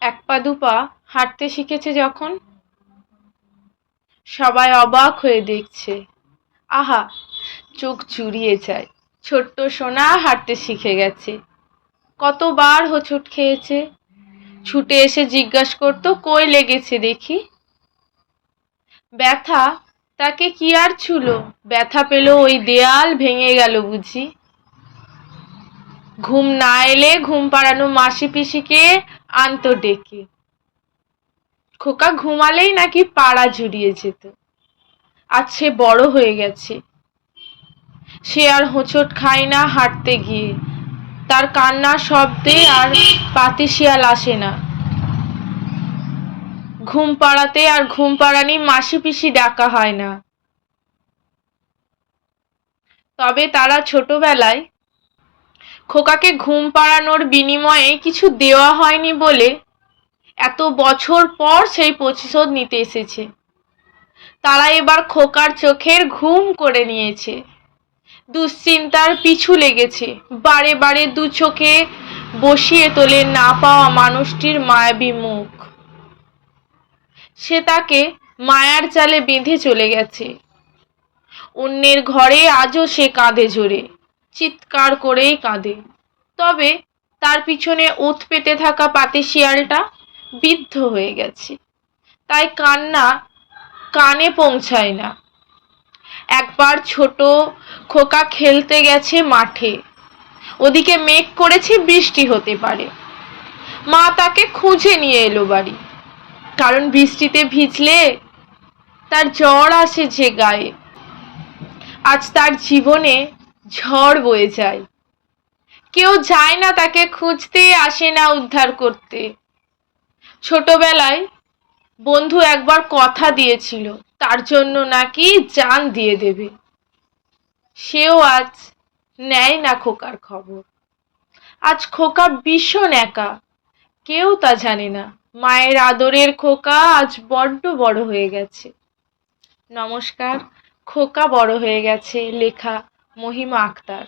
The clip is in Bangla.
এক পা দুপা হাঁটতে শিখেছে যখন? সবাই অবাক হয়ে দেখছে। আহা, চোখ জুড়িয়ে যায়। ছোট্ট সোনা হাঁটতে শিখে গেছে। কতবার হোঁচট খেয়েছে? ছুটে এসে জিজ্ঞাস করতো, কই লেগেছে দেখি? ব্যথা, তাকে কি আর ছুলো? ব্যথা পেল ওই দেয়াল ভেঙে গেল বুঝি। ঘুম না এলে ঘুম পাড়ানো মাসি পিসিকে আনতো ডেকে। খোকা ঘুমালেই নাকি পাড়া জুড়িয়ে যেত। আজ সে বড় হয়ে গেছে। সে আর হোঁচট খায় না হাঁটতে গিয়ে। তার কান্না শব্দে আর পাতি শিয়াল আসে না। ঘুম পাড়াতে আর ঘুম পাড়ানি মাসি পিসি ডাকা হয় না। তবে তারা ছোটবেলায় খোকাকে ঘুম পাড়ানোর বিনিময়ে কিছু দেওয়া হয়নি বলে এত বছর পর সেই প্রতিশোধ নিতে এসেছে। তারা এবার খোকার চোখের ঘুম করে নিয়েছে। দুশ্চিন্তার পিছু লেগেছে। বারে বারে দু চোখে বসিয়ে তোলে না পাওয়া মানুষটির মায়াবী মুখ। সে তাকে মায়ার চালে বেঁধে চলে গেছে। অন্যের ঘরে আজও সে কাঁধে জোরে। চিৎকার করেই কাঁদে। তবে তার পিছনে ওত পেতে থাকা পাতি শিয়ালটা বিদ্ধ হয়ে গেছে। তাই কান্না কানে পৌঁছায় না। একবার ছোট খোকা খেলতে গেছে মাঠে। ওদিকে মেঘ করেছে বৃষ্টি হতে পারে। মা তাকে খুঁজে নিয়ে এলো বাড়ি। কারণ বৃষ্টিতে ভিজলে তার জ্বর আসে যে গায়ে। আজ তার জীবনে ঝড় বয়ে যায়। কেউ যায় না তাকে খুঁজতে, আসে না উদ্ধার করতে। ছোটবেলায় বন্ধু একবার কথা দিয়েছিল, তার জন্য নাকি জান দিয়ে দেবে। সেও আজ নেয় না খোকার খবর। আজ খোকা ভীষণ একা, কেউ তা জানে না। মায়ের আদরের খোকা আজ বড্ড বড় হয়ে গেছে। নমস্কার, খোকা বড় হয়ে গেছে, লেখা মহিমা আক্তার।